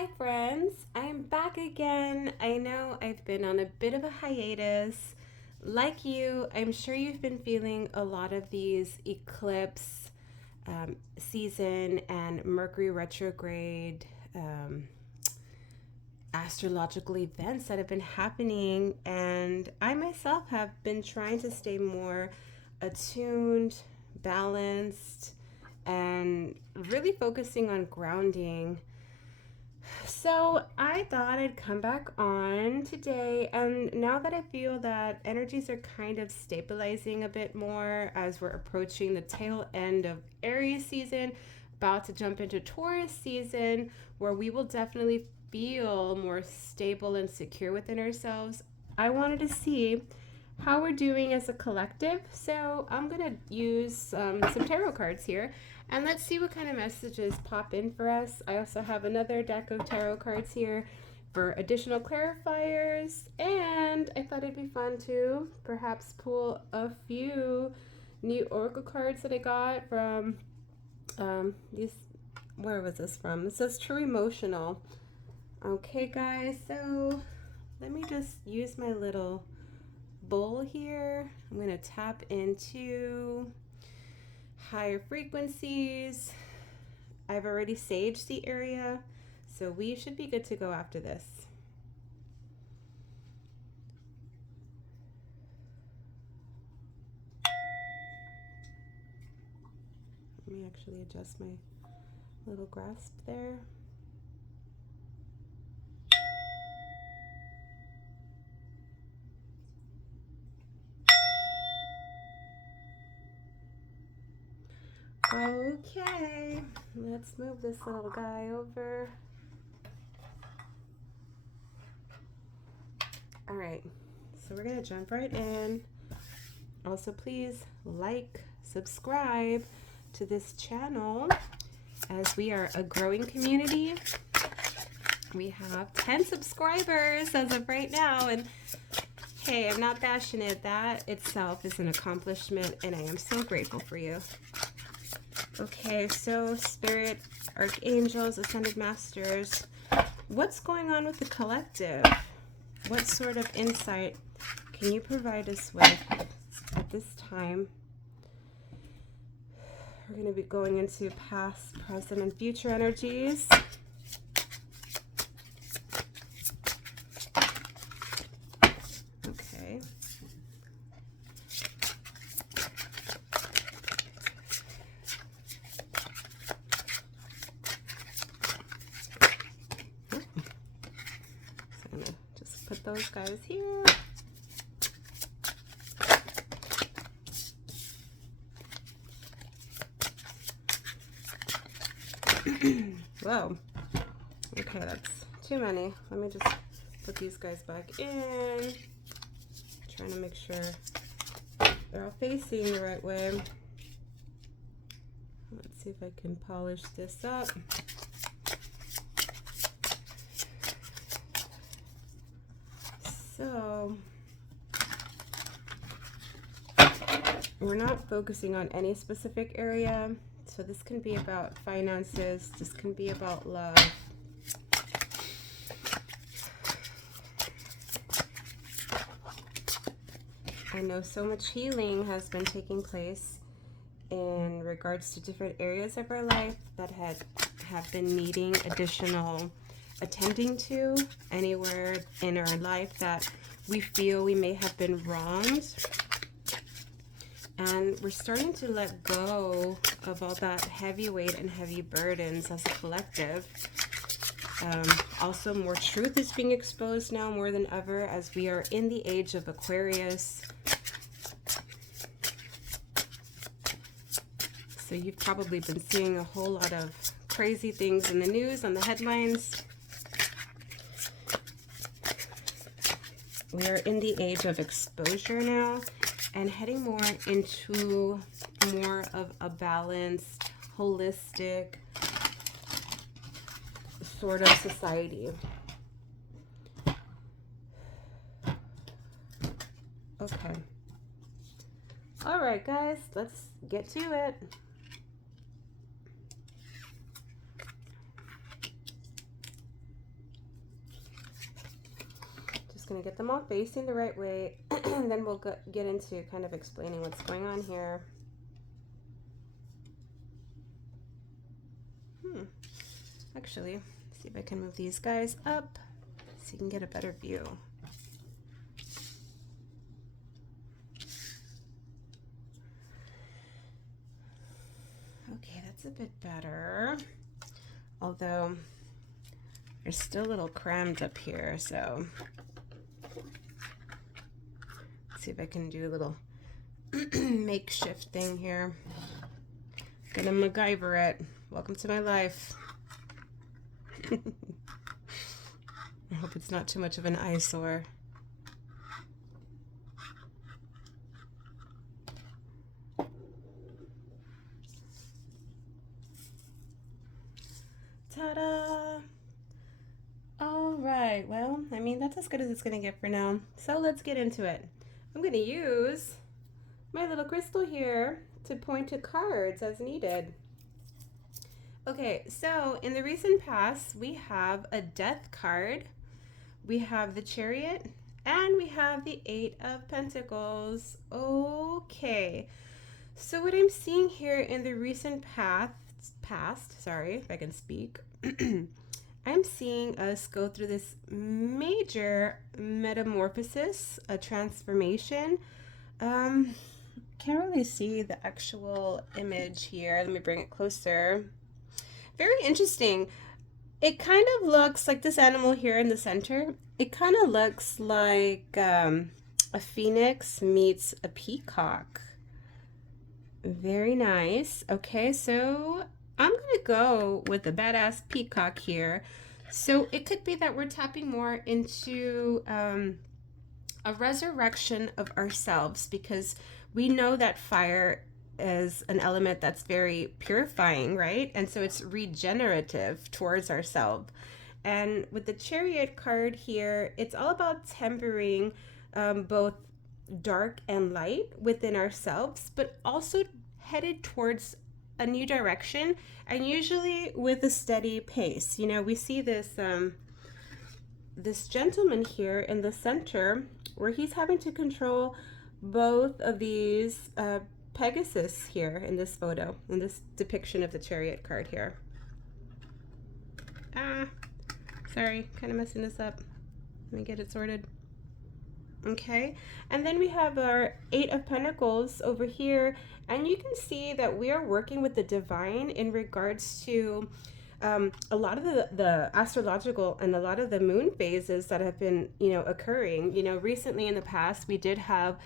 Hi friends, I'm back again. I know I've been on a bit of a hiatus. Like you, I'm sure you've been feeling a lot of these eclipse season and Mercury retrograde astrological events that have been happening, and I myself have been trying to stay more attuned, balanced, and really focusing on grounding. So I thought I'd come back on today, and now that I feel that energies are kind of stabilizing a bit more as we're approaching the tail end of Aries season, about to jump into Taurus season, where we will definitely feel more stable and secure within ourselves, I wanted to see how we're doing as a collective. So I'm going to use some tarot cards here and let's see what kind of messages pop in for us. I also have another deck of tarot cards here for additional clarifiers, and I thought it'd be fun to perhaps pull a few new oracle cards that I got from these. Where was this from? This says True Emotional. Okay, guys, so let me just use my little bowl here. I'm going to tap into higher frequencies. I've already saged the area, so we should be good to go after this. Let me actually adjust my little grasp there. Okay, let's move this little guy over. All right, so we're gonna jump right in. Also, please like, subscribe to this channel as we are a growing community. We have 10 subscribers as of right now, and hey, I'm not bashing it. That itself is an accomplishment, and I am so grateful for you. Okay, so Spirit, Archangels, Ascended Masters, what's going on with the collective? What sort of insight can you provide us with at this time? We're going to be going into past, present, and future energies. Okay. So I'm going to just put those guys here. Whoa. Okay, that's too many. Let me just put these guys back in. Trying to make sure they're all facing the right way. Let's see if I can polish this up. So we're not focusing on any specific area. So this can be about finances. This can be about love. I know so much healing has been taking place in regards to different areas of our life that have been needing additional attending to. Anywhere in our life that we feel we may have been wronged. And we're starting to let go of all that heavy weight and heavy burdens as a collective. Also, more truth is being exposed now more than ever as we are in the age of Aquarius. So you've probably been seeing a whole lot of crazy things in the news, on the headlines. We are in the age of exposure now and heading more into more of a balanced, holistic sort of society. Okay. All right, guys, let's get to it. going to get them all facing the right way, and then we'll get into kind of explaining what's going on here. Actually, see if I can move these guys up so you can get a better view. Okay, that's a bit better. Although they're still a little crammed up here, so let's see if I can do a little makeshift thing here. Gonna MacGyver it. Welcome to my life. I hope it's not too much of an eyesore. Ta-da! All right, well, I mean, that's as good as it's gonna get for now. So let's get into it. I'm gonna use my little crystal here to point to cards as needed. Okay, so in the recent past, we have a Death card, we have the Chariot, and we have the Eight of Pentacles. Okay, so what I'm seeing here in the recent past, sorry if I can speak, I'm seeing us go through this major metamorphosis, a transformation. Can't really see the actual image here. Let me bring it closer. Very interesting. It kind of looks like this animal here in the center. It kind of looks like a phoenix meets a peacock. Very nice. Okay, so I'm gonna go with the badass peacock here. So it could be that we're tapping more into a resurrection of ourselves, because we know that fire is an element that's very purifying, right? And so it's regenerative towards ourselves. And with the Chariot card here, it's all about tempering both dark and light within ourselves, but also headed towards a new direction, and usually with a steady pace. You know, we see this this gentleman here in the center where he's having to control both of these Pegasus here in this photo, in this depiction of the Chariot card here. Sorry, kind of messing this up. Let me get it sorted. Okay, and then we have our Eight of Pentacles over here, and you can see that we are working with the divine in regards to a lot of the astrological and a lot of the moon phases that have been, you know, occurring. You know, recently in the past, we did have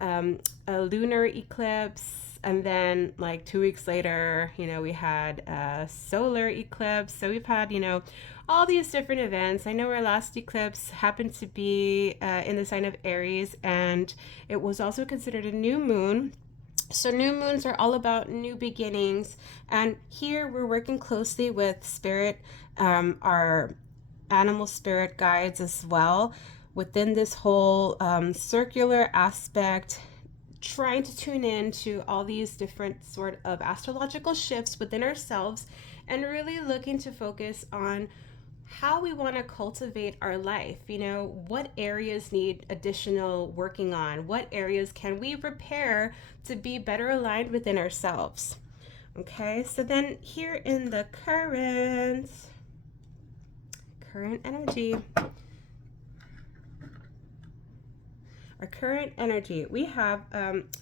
a lunar eclipse, and then like 2 weeks later, you know, we had a solar eclipse. So we've had, you know, all these different events. I know our last eclipse happened to be in the sign of Aries, and it was also considered a new moon. So new moons are all about new beginnings, and here we're working closely with spirit, our animal spirit guides as well, within this whole circular aspect, trying to tune in to all these different sort of astrological shifts within ourselves, and really looking to focus on how we want to cultivate our life. You know, what areas need additional working on? What areas can we repair to be better aligned within ourselves? Okay, so then here in the current energy, our current energy, we have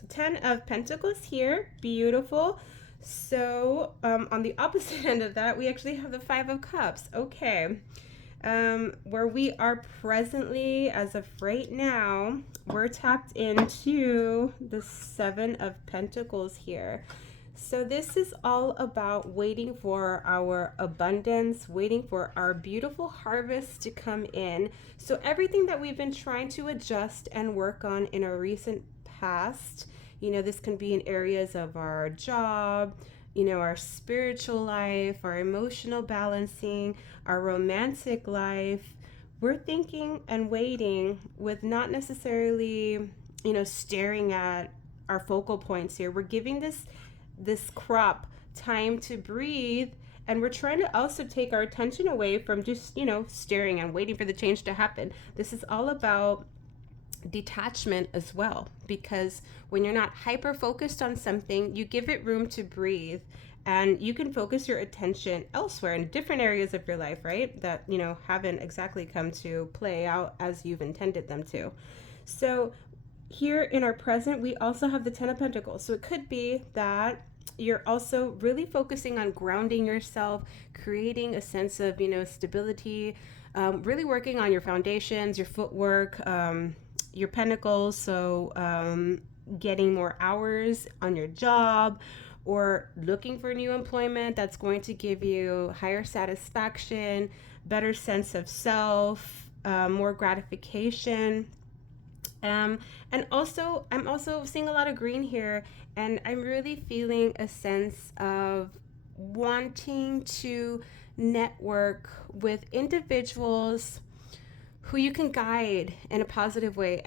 10 of Pentacles here. Beautiful. So on the opposite end of that, we actually have the Five of Cups. Okay, where we are presently, as of right now, we're tapped into the Seven of Pentacles here. So this is all about waiting for our abundance, waiting for our beautiful harvest to come in. So everything that we've been trying to adjust and work on in our recent past, you know, this can be in areas of our job, you know, our spiritual life, our emotional balancing, our romantic life. We're thinking and waiting with not necessarily, you know, staring at our focal points here. We're giving this crop time to breathe And we're trying to also take our attention away from just, staring and waiting for the change to happen. This is all about detachment as well, because when you're not hyper focused on something, you give it room to breathe, and you can focus your attention elsewhere in different areas of your life, right? That, haven't exactly come to play out as you've intended them to. So here in our present, we also have the Ten of Pentacles. So it could be that you're also really focusing on grounding yourself, creating a sense of, stability, really working on your foundations, your footwork, your pentacles. So getting more hours on your job, or looking for new employment that's going to give you higher satisfaction, better sense of self, more gratification. And also, I'm also seeing a lot of green here, and I'm really feeling a sense of wanting to network with individuals who you can guide in a positive way,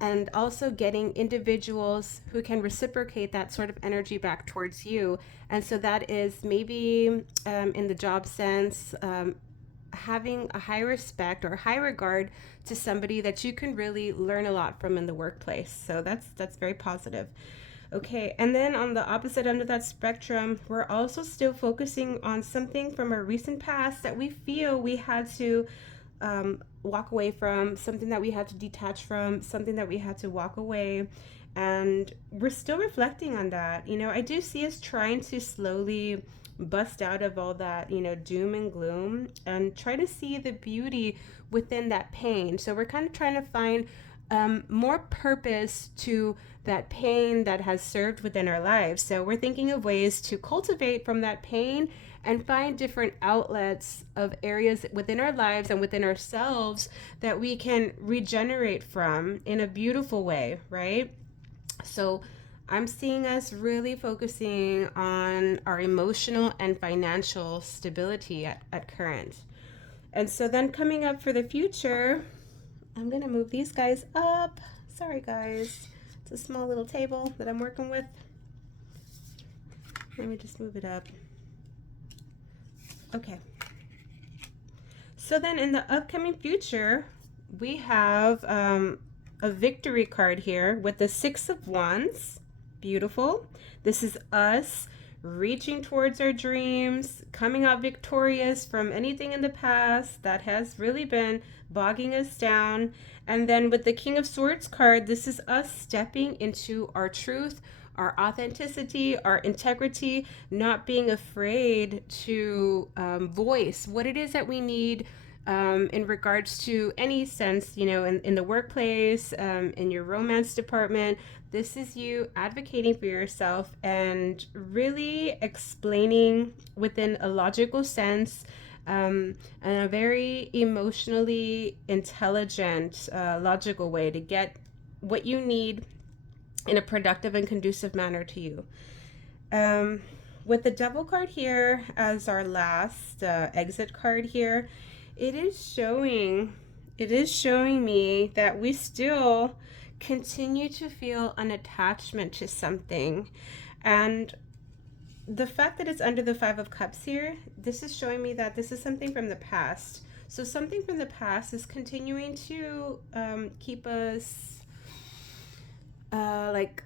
and also getting individuals who can reciprocate that sort of energy back towards you. And so that is maybe in the job sense, having a high respect or high regard to somebody that you can really learn a lot from in the workplace. So that's very positive. Okay, and then on the opposite end of that spectrum, we're also still focusing on something from a recent past that we feel we had to walk away from, something that we had to detach from, something that we had to walk away. And we're still reflecting on that. I do see us trying to slowly bust out of all that, doom and gloom, and try to see the beauty within that pain. So we're kind of trying to find more purpose to that pain that has served within our lives. So we're thinking of ways to cultivate from that pain and find different outlets of areas within our lives and within ourselves that we can regenerate from in a beautiful way, right? So I'm seeing us really focusing on our emotional and financial stability at current. And so then coming up for the future, I'm going to move these guys up. Sorry, guys. It's a small little table that I'm working with. Let me just move it up. Okay. So then in the upcoming future, we have a victory card here with the Six of Wands. Beautiful. This is us reaching towards our dreams, coming out victorious from anything in the past that has really been bogging us down. And then with the King of Swords card, this is us stepping into our truth, our authenticity, our integrity, not being afraid to voice what it is that we need in regards to any sense, in the workplace, in your romance department. This is you advocating for yourself and really explaining within a logical sense, and a very emotionally intelligent, logical way to get what you need in a productive and conducive manner to you. With the Devil card here as our last exit card here, it is showing me that we still continue to feel an attachment to something. And the fact that it's under the Five of Cups here, this is showing me that this is something from the past. So something from the past is continuing to keep us like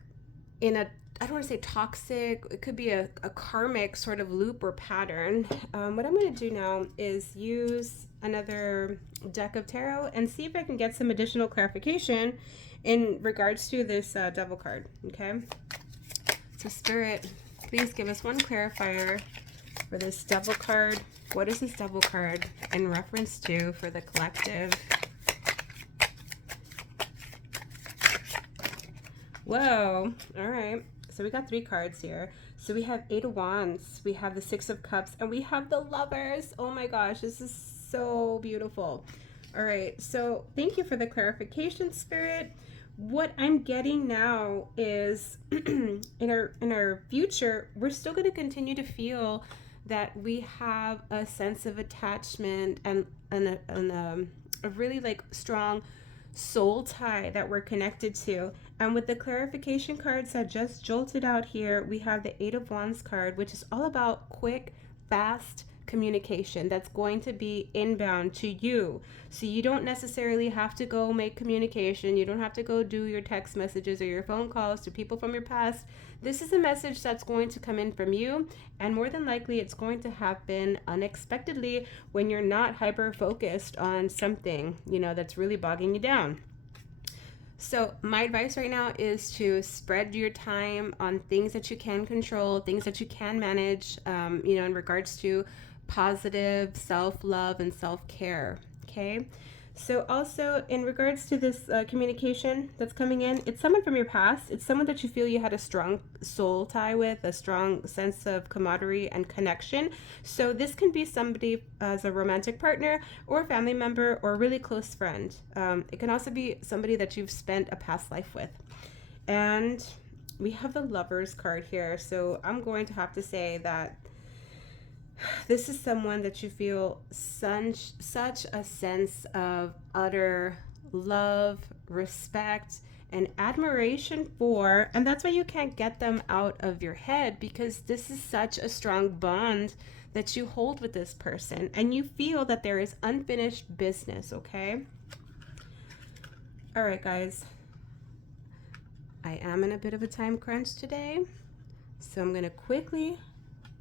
in a, I don't want to say toxic, it could be a karmic sort of loop or pattern. What I'm going to do now is use another deck of tarot and see if I can get some additional clarification in regards to this Devil card. Okay, so Spirit, please give us one clarifier for this Devil card. What is this Devil card in reference to for the collective? Whoa, all right. So we got 3 cards here. So we have 8 of Wands, we have the 6 of Cups, and we have the Lovers. Oh my gosh, this is so beautiful. All right, so thank you for the clarification, Spirit. What I'm getting now is in our future, we're still going to continue to feel that we have a sense of attachment and a really like strong soul tie that we're connected to. And with the clarification cards that just jolted out here, we have the 8 of Wands card, which is all about quick, fast communication that's going to be inbound to you. So you don't necessarily have to go make communication. You don't have to go do your text messages or your phone calls to people from your past. This is a message that's going to come in from you, and more than likely it's going to happen unexpectedly when you're not hyper focused on something, that's really bogging you down. So my advice right now is to spread your time on things that you can control, things that you can manage, in regards to positive self-love and self-care. Okay. So also in regards to this communication that's coming in, it's someone from your past. It's someone that you feel you had a strong soul tie with, a strong sense of camaraderie and connection. So this can be somebody as a romantic partner or a family member or a really close friend. It can also be somebody that you've spent a past life with. And we have the Lovers card here. So I'm going to have to say that this is someone that you feel such a sense of utter love, respect, and admiration for, and that's why you can't get them out of your head, because this is such a strong bond that you hold with this person, and you feel that there is unfinished business, okay? All right, guys. I am in a bit of a time crunch today, so I'm going to quickly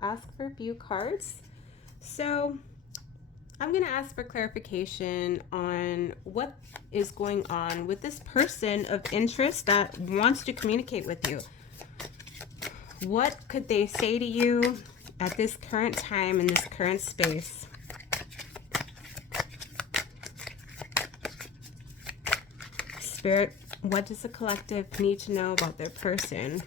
ask for a few cards. So I'm going to ask for clarification on what is going on with this person of interest that wants to communicate with you. What could they say to you at this current time in this current space? Spirit, what does the collective need to know about their person?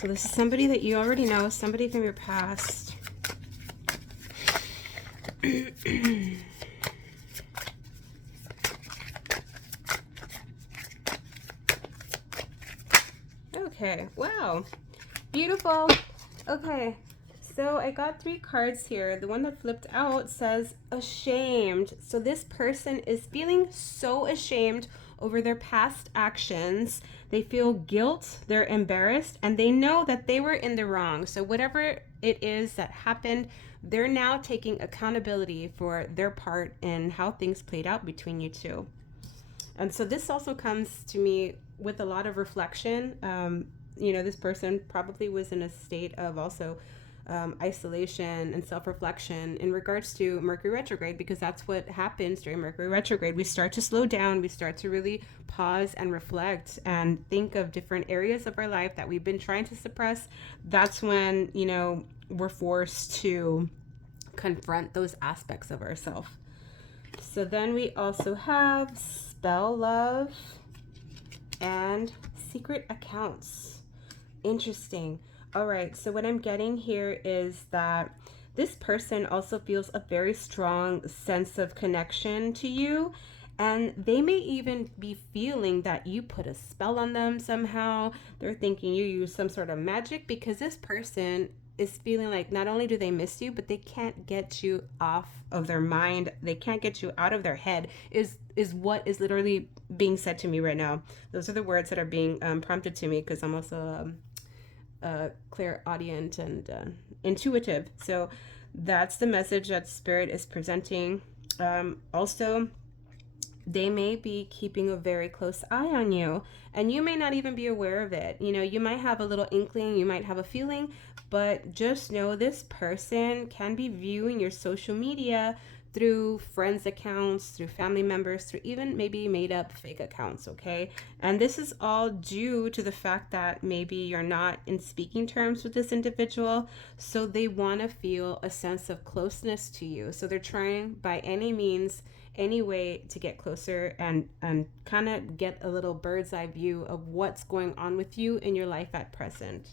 So this is somebody that you already know, somebody from your past. Okay, wow, beautiful. Okay, so I got 3 cards here. The one that flipped out says ashamed. So this person is feeling so ashamed over their past actions. They feel guilt, they're embarrassed, and they know that they were in the wrong. So whatever it is that happened, they're now taking accountability for their part in how things played out between you two. And so this also comes to me with a lot of reflection. This person probably was in a state of also isolation and self-reflection in regards to Mercury retrograde, because that's what happens during Mercury retrograde. We start to slow down, we start to really pause and reflect and think of different areas of our life that we've been trying to suppress. That's when, we're forced to confront those aspects of ourselves. So then we also have spell love and secret accounts. Interesting. All right, so what I'm getting here is that this person also feels a very strong sense of connection to you, and they may even be feeling that you put a spell on them somehow. They're thinking you use some sort of magic, because this person is feeling like not only do they miss you, but they can't get you off of their mind. They can't get you out of their head is what is literally being said to me right now. Those are the words that are being prompted to me, because I'm also clairaudient and intuitive. So that's the message that Spirit is presenting. Also, they may be keeping a very close eye on you, and you may not even be aware of it. You might have a little inkling, you might have a feeling, but just know this person can be viewing your social media through friends' accounts, through family members, through even maybe made up fake accounts, okay? And this is all due to the fact that maybe you're not in speaking terms with this individual, so they want to feel a sense of closeness to you. So they're trying by any means, any way to get closer and kind of get a little bird's eye view of what's going on with you in your life at present.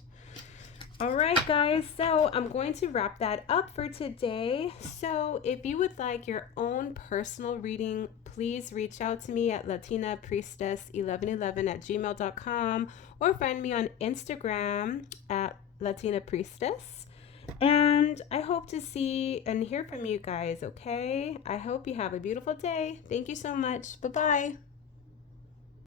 All right, guys, so I'm going to wrap that up for today. So if you would like your own personal reading, please reach out to me at latinapriestess1111 at gmail.com or find me on Instagram at latinapriestess. And I hope to see and hear from you guys, okay? I hope you have a beautiful day. Thank you so much. Bye-bye.